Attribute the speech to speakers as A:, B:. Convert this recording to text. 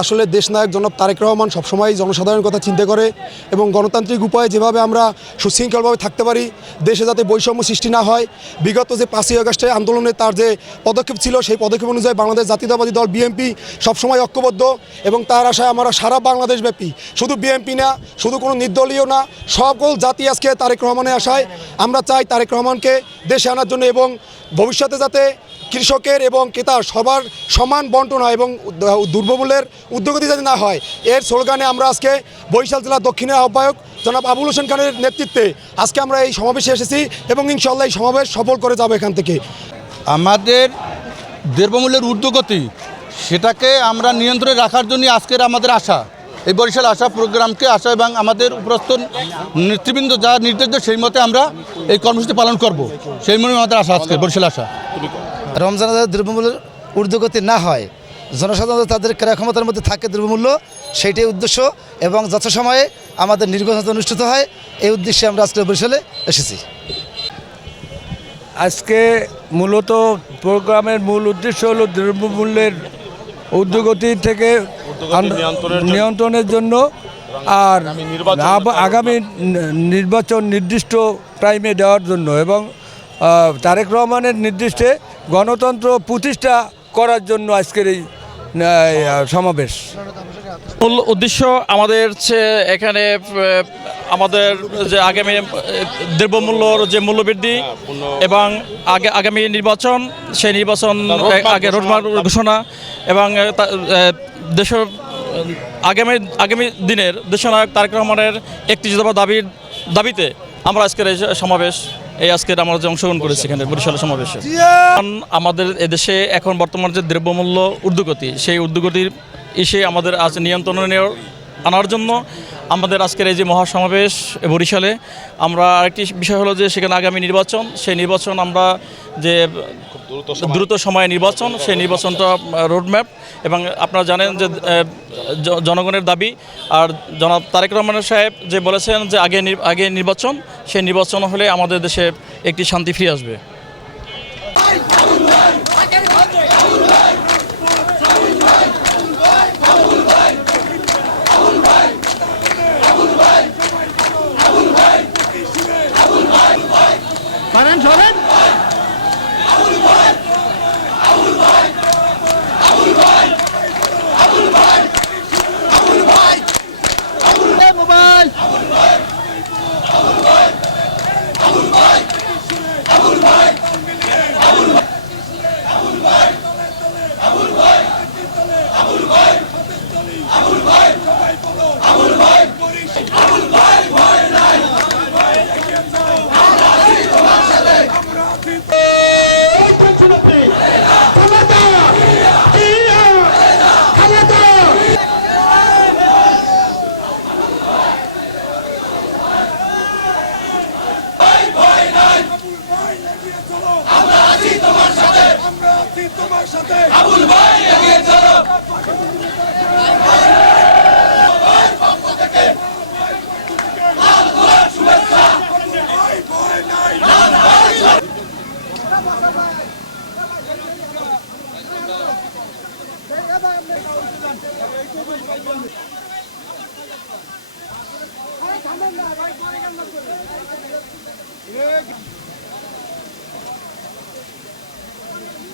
A: আসলে দেশনায়ক জনাব তারেক রহমান সবসময় জনসাধারণের কথা চিন্তা করে এবং গণতান্ত্রিক উপায়ে যেভাবে আমরা সুশৃঙ্খলভাবে থাকতে পারি, দেশে যাতে বৈষম্য সৃষ্টি না হয়, বিগত যে পাঁচই আগস্টের আন্দোলনে তার যে পদক্ষেপ ছিল, সেই পদক্ষেপ অনুযায়ী বাংলাদেশ জাতীয়তাবাদী দল বিএনপি সবসময় ঐক্যবদ্ধ এবং তার আশায় আমরা সারা বাংলাদেশব্যাপী শুধু বিএনপি না, শুধু কোনো নির্দলীয় না, সকল জাতি আজকে তারেক রহমানের আশায় আমরা চাই তারেক রহমানকে দেশে আনার জন্য এবং ভবিষ্যতে যাতে কৃষকের এবং ক্রেতার সবার সমান বন্টন হয় এবং দুর্বমূল্যের উদ্যোগতি যাতে না হয়। এর স্লোগানে আমরা আজকে বরিশাল জেলা দক্ষিণের আহ্বায়ক জনাব আবুল হোসেন খানের নেতৃত্বে আজকে আমরা এই সমাবেশে এসেছি এবং ইনশাল্লাহ এই সমাবেশ সফল করে যাব এখান থেকে।
B: আমাদের দ্রব্যমূল্যের ঊর্ধ্বগতি সেটাকে আমরা নিয়ন্ত্রণে রাখার জন্য আজকের আমাদের আশা। এই বরিশাল আশা প্রোগ্রামকে আশা এবং আমাদের উপরস্থ নেতৃবৃন্দ যা নির্দেশ সেই মতে আমরা এই কর্মসূচি পালন করব। সেই মনে আমাদের আশা আজকে, বরিশাল আশা।
C: রমজানে যাতে দ্রব্যমূল্যের ঊর্ধ্বগতি না হয় জনসাধারণ তাদের ক্রয় ক্ষমতার মধ্যে থাকে দ্রব্যমূল্য সেইটাই উদ্দেশ্য এবং যথাসময়ে আমাদের নির্বাচন অনুষ্ঠিত হয় এই উদ্দেশ্যে আমরা আজকে বরিশালে এসেছি।
D: আজকে মূলত প্রোগ্রামের মূল উদ্দেশ্য হলো দ্রব্যমূল্যের ঊর্ধ্বগতি থেকে নিয়ন্ত্রণের জন্য। আর আগামী নির্বাচন নির্দিষ্ট টাইমে দেওয়ার জন্য এবং তারেক রহমানের নির্দিষ্টে গণতন্ত্র প্রতিষ্ঠা করার জন্য আজকের এই সমাবেশ।
E: মূল উদ্দেশ্য আমাদের এখানে আমাদের যে আগামী দ্রব্যমূল্যর যে মূল্যবৃদ্ধি এবং আগে, আগামী নির্বাচন, সেই নির্বাচন আগে রোডমার্ক ঘোষণা এবং দেশের, আগামী আগামী দিনের দেশনায়ক তারেক রহমানের একটি দফা দাবির দাবিতে আমরা আজকের এই সমাবেশ এই আজকের আমরা যে অংশগ্রহণ করেছি এখানে বরিশালের সমাবেশে। আমাদের এদেশে এখন বর্তমান যে দ্রব্যমূল্য ঊর্ধ্বগতি, সেই ঊর্ধ্বগতির এসে আমাদের আজ নিয়ন্ত্রণে নেওয়ার- আনার জন্য আমাদের আজকের এই যে মহাসমাবেশ বরিশালে, আমরা আরেকটি বিষয় হলো যে সেখানে আগামী নির্বাচন, সেই নির্বাচন আমরা যে দ্রুত সময়ে। নির্বাচন, সেই নির্বাচনটা রোডম্যাপ এবং আপনারা জানেন যে জনগণের দাবি। আর জনাব তারেক রহমান সাহেব যে বলেছেন যে আগে আগে নির্বাচন, সেই নির্বাচন হলে আমাদের দেশে একটি শান্তি ফিরে আসবে।
F: আমরা আবুল ভাই এগিয়ে চলো Thank you.